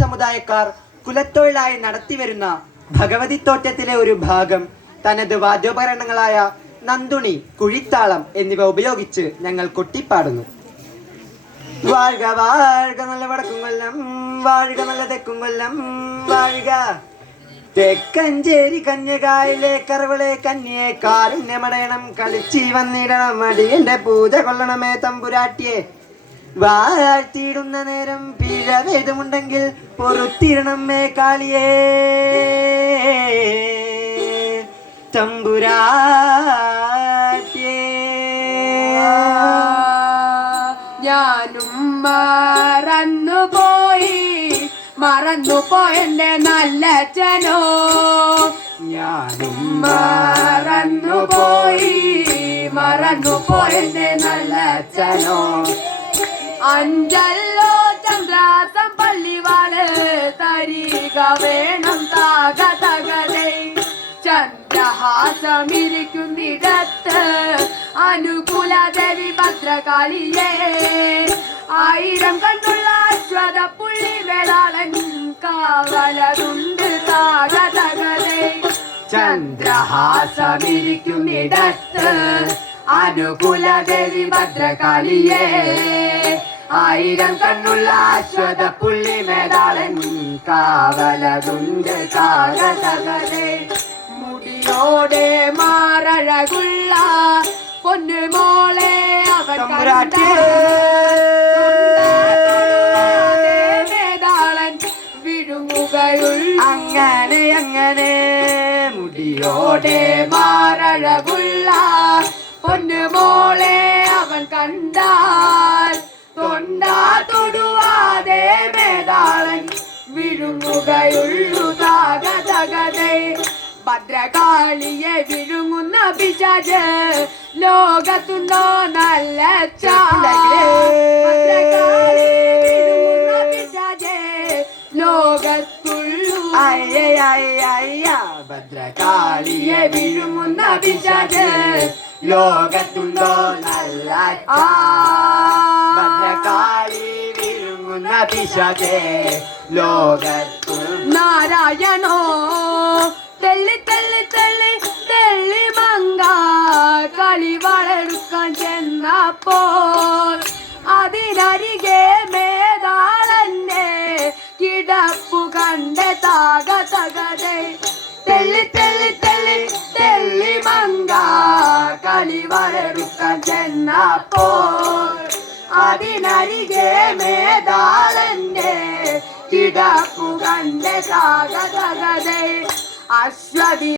സമുദായക്കാർ കുലത്തൊഴിലായി നടത്തിവരുന്ന ഭഗവതി തോറ്റത്തിലെ ഒരു ഭാഗം തനത് വാദ്യോപകരണങ്ങളായ നന്ദുണി, കുഴിത്താളം എന്നിവ ഉപയോഗിച്ച് ഞങ്ങൾ കൊട്ടിപ്പാടുന്നു. വാഴ്ക വാഴ്ക നല്ല വടക്കും കൊല്ലം, വാഴ്ക നല്ല തെക്കും കൊല്ലം, വാഴ്ക തെക്കഞ്ചേരി കന്യകായിലെ കറവളെ കന്യെ കാരുണ്യമടയണം, കളിച്ചി വന്നിടണം, അടിയന്റെ പൂജ കൊള്ളണമേ തമ്പുരാട്ടിയെ. വാഴ്ത്തിയിടുന്ന നേരം പിഴവേതുമുണ്ടെങ്കിൽ പൊറുത്തിരണമേ കാളിയേ തമ്പുരാട്ടിയെ. ഞാനും മറന്നുപോയെന്റെ നല്ലച്ഛനോ, ഞാനും മറന്നുപോയെന്റെ നല്ലച്ഛനോ. അഞ്ചല്ലോ ചന്ദ്രാസം പള്ളിവാള് തരിക വേണം താകതകതേ. ചന്ദ്രഹാസമിരിക്കുന്നിടത്ത് അനുകൂല ദേവി ഭദ്രകാളിയേ. 1000 കണ്ണുള്ള അശ്വത പുള്ളി വേളാളൻ കാവലതുണ്ട് താകതകതേ. ചന്ദ്രഹാസമിരിക്കുന്നിടത്ത് അനുകൂല ദേവി ഭദ്രകാളിയേ. 1000 കണ്ണുള്ള അശ്വത പുള്ളി മേധാളൻ കാവലതുണ്ട് താകതകതേ. മുടിയോടെ മാറഴകുള്ള പൊന്നുമോളെ അവൻ മേധാളൻ വിഴുങ്ങുകയുള്ളൂ. അങ്ങനെ അങ്ങനെ മുടിയോടെ മാറഴകുള്ള പൊന്നുമോളെ അവൻ കണ്ടാൽ തൊടുവാതെ മേധാളൻ വിഴുങ്ങുകയുള്ളൂ താകതകതേ. ഭദ്രകാളിയെ വിഴുങ്ങുന്ന പിശാച് ലോകത്തുണ്ടോ നല്ല ഭദ്രകാളി വിഴുങ്ങുന്ന പിശാച് ലോകത്തുള്ളൂ. ഭദ്രകാളിയെ വിഴുങ്ങുന്ന പിശാച് ലോകത്തുണ്ടോ നല്ല ഭദ്രകാളി വിഴുങ്ങുന്ന പിശാചേ ലോകത്തു. നാരായണോ തെള്ളി തെള്ളി തെള്ളി തെള്ളി മങ്ക കളി വളർക്കാൻ ചെന്നപ്പോൾ അതിനരികെ മേധാളന്റെ കിടപ്പു കണ്ട് താകതകതേ. തെള്ളി തെള്ളി തെള്ളി തെള്ളി മങ്ക കളി വളർക്കാൻ ചെന്നപ്പോൾ അതിനരികെ മേധാളന്റെ കിടപ്പു കണ്ട് താകതകതേ. അശ്വതി